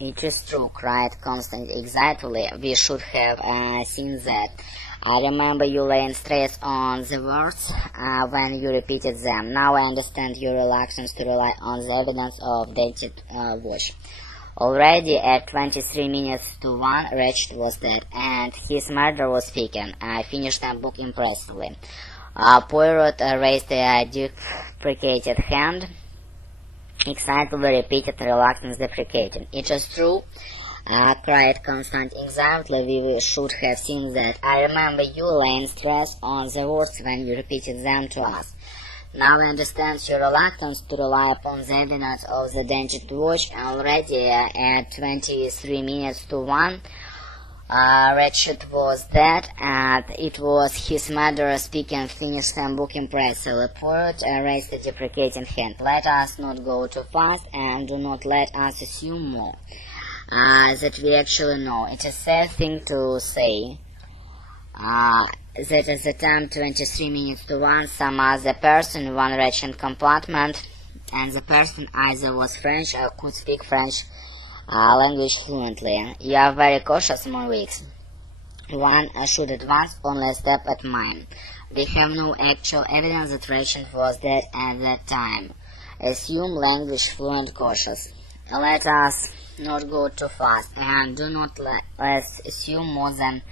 It is true, cried Constant excitedly. We should have seen that. I remember you laying stress on the words when you repeated them. Now I understand your reluctance to rely on the evidence of dated watch. Already at 23 minutes to 1, Ratchet was dead, and his murderer was speaking. I finished the book impressively. Poirot raised a deprecated hand. Excitedly repeated, reluctance deprecating. It is true, cried Constant excitedly. We should have seen that. I remember you laying stress on the words when you repeated them to us. Now I understand your reluctance to rely upon the evidence of the dated watch. Already at 23 minutes to 1, Ratchet was dead, and it was his murderer speaking. Finished the book impressively. Poirot raised a deprecating hand. Let us not go too fast, and do not let us assume more that we actually know. It is a sad thing to say that at the time 23 minutes to 1, some other person in one wretched compartment, and the person either was French or could speak French language fluently. You are very cautious, Morwix. One should advance only a step at mine. We have no actual evidence that Ratchet was dead at that time. Assume language fluent, cautious. Let us not go too fast, and do not let's assume more than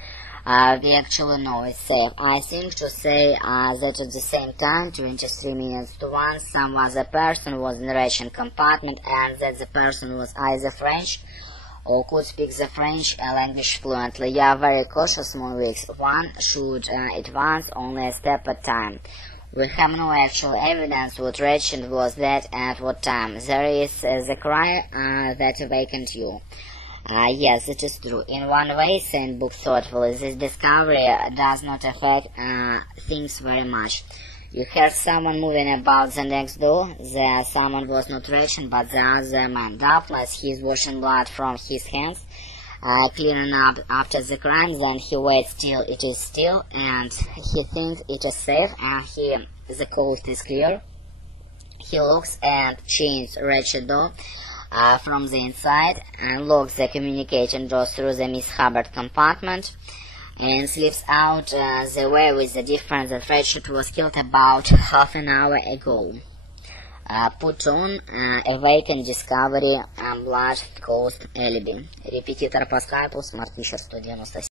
we actually know is safe. I think to say that at the same time, 23 minutes to 1, some other person was in the Ratchet compartment, and that the person was either French or could speak the French language fluently. You are very cautious, Monwix. One should advance only a step at a time. We have no actual evidence what Ratchet was dead at what time. There is the cry that awakened you. Yes, it is true. In one way, Saint Book thoughtfully, this discovery does not affect things very much. You heard someone moving about the next door. The someone was not Ratchet, but the other man. Doubtless he is washing blood from his hands, cleaning up after the crime. Then he waits till it is still, and he thinks it is safe, and the coast is clear. He looks and chains Ratchet door from the inside, and locks the communication door through the Miss Hubbard compartment, and slips out the way, with the difference that Ratchet was killed about half an hour ago. Put on awakened discovery, blood caused alibi. Репетитор по скайпу, Smart Fisher 197.